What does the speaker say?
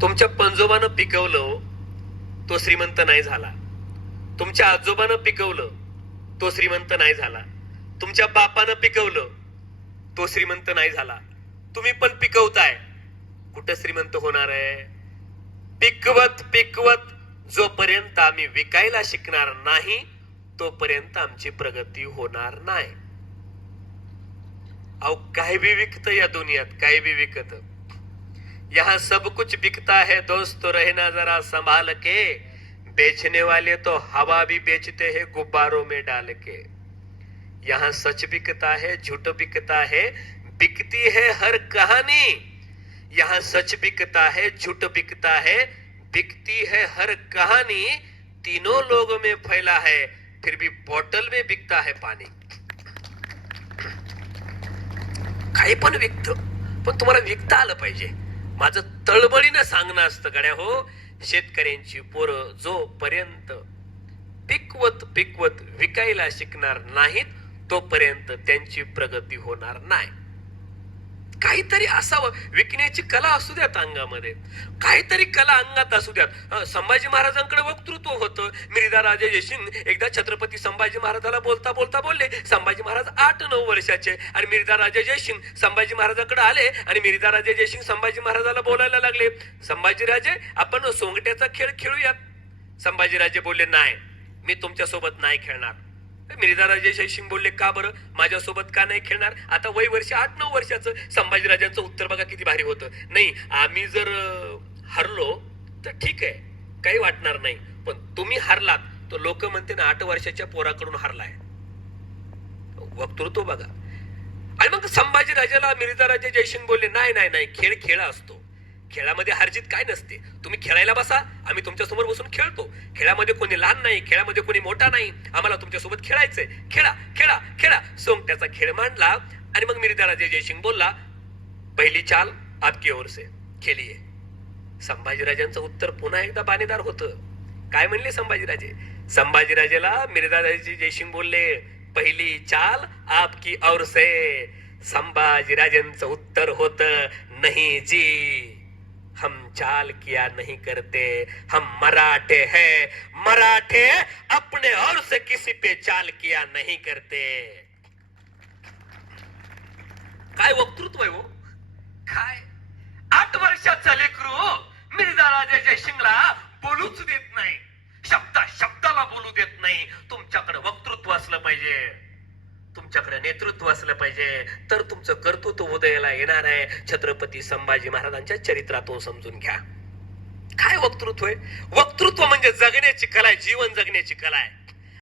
तुमच्या पंजोबानं पिकवलं तो श्रीमंत नाही झाला. तुमच्या आजोबानं पिकवलं तो श्रीमंत नाही झाला. तुमच्या बापानं पिकवलं तो श्रीमंत नाही झाला. तुम्ही पण पिकवताय. कुठं श्रीमंत होणार आहे? पिकवत पिकवत जोपर्यंत आम्ही विकायला शिकणार नाही तोपर्यंत आमची प्रगती होणार नाही. अहो काय बी विकत या दुनियात काय बी विकत. यहाँ सब कुछ बिकता है दोस्त तो रहना जरा संभाल के। बेचने वाले तो हवा भी बेचते हैं गुब्बारों में डाल के। यहाँ सच बिकता है, झूठ बिकता है, बिकती है हर कहानी। यहाँ सच बिकता है, झूठ बिकता है, बिकती है हर कहानी। तीनों लोगों में फैला है, फिर भी बॉटल में बिकता है पानी। काही पण विकत पण तुम्हाला विकता आलं पाहिजे। माझं तळबळीनं सांगणं असतं गड्या हो. शेतकऱ्यांची पोरं जोपर्यंत पिकवत पिकवत विकायला शिकणार नाहीत तोपर्यंत त्यांची प्रगती होणार नाही. काहीतरी असावं. विकण्याची कला असू द्यात अंगामध्ये. काहीतरी कला अंगात असू द्यात. संभाजी महाराजांकडे वक्तृत्व होतं. मिरिदा राजे जयसिंग एकदा छत्रपती संभाजी महाराजाला बोलता बोलता बोलले संभाजी महाराज आठ नऊ वर्षाचे आणि मिरिदा राजे जयसिंग संभाजी महाराजाकडे आले आणि मिरिदा राजे जयसिंग संभाजी महाराजाला बोलायला लागले. संभाजी राजे आपण सोंगट्याचा खेळ खेळूयात. संभाजी राजे बोलले नाही मी तुमच्यासोबत नाही खेळणार. मिर्झा राजे जयसिंग बोलले का बरं? माझ्यासोबत का नाही खेळणार? आता वय वर्ष आठ नऊ वर्षाचं संभाजीराजांचं उत्तर बघा किती भारी होतं. नाही आम्ही जर हरलो तर ठीक आहे. काही वाटणार नाही. पण तुम्ही हरलात तर लोक म्हणते ना आठ वर्षाच्या पोराकडून हरलाय. वक्तृत्व बघा. आणि मग संभाजीराजाला मिर्झा राजे जयसिंग बोलले नाही नाही नाही खेळ खेळा असतो. खेळामध्ये हारजीत काय नसते. तुम्ही खेळायला बसा आम्ही तुमच्यासमोर बसून खेळतो. खेळामध्ये कोणी लहान नाही खेळामध्ये कोणी मोठा नाही. आम्हाला तुमच्यासोबत खेळायचंय. खेळा खेळा खेळा. सोंगट्याचा खेळ मांडला आणि मग मिर्झा जय जयसिंग बोलला पहिली चाल आपकी ओर से. खेळीये संभाजीराजांचं उत्तर पुन्हा एकदा बाणेदार होतं. काय म्हणले संभाजीराजे? संभाजीराजेला मिर्झाराजे जयसिंग बोलले पहिली चाल आपकी ओर से. संभाजीराजेंचं उत्तर होत नाही जी. हम चाल किया नहीं करते। हम मराठे हैं। मराठे अपने और से किसी पे चाल किया नहीं करते। काय वक्तृत्व आहे हो काय? आठ वर्षाचा लेकरू मिर्झा राजाच्या शिंगला बोलूच देत नाही. असलं पाहिजे. तर तुमचं कर्तृत्व उदयाला येणार आहे. छत्रपती संभाजी महाराजांच्या चरित्रातून समजून घ्या. काय वक्तृत्व आहे? वक्तृत्व म्हणजे जगण्याची कला आहे जीवन जगण्याची कला आहे.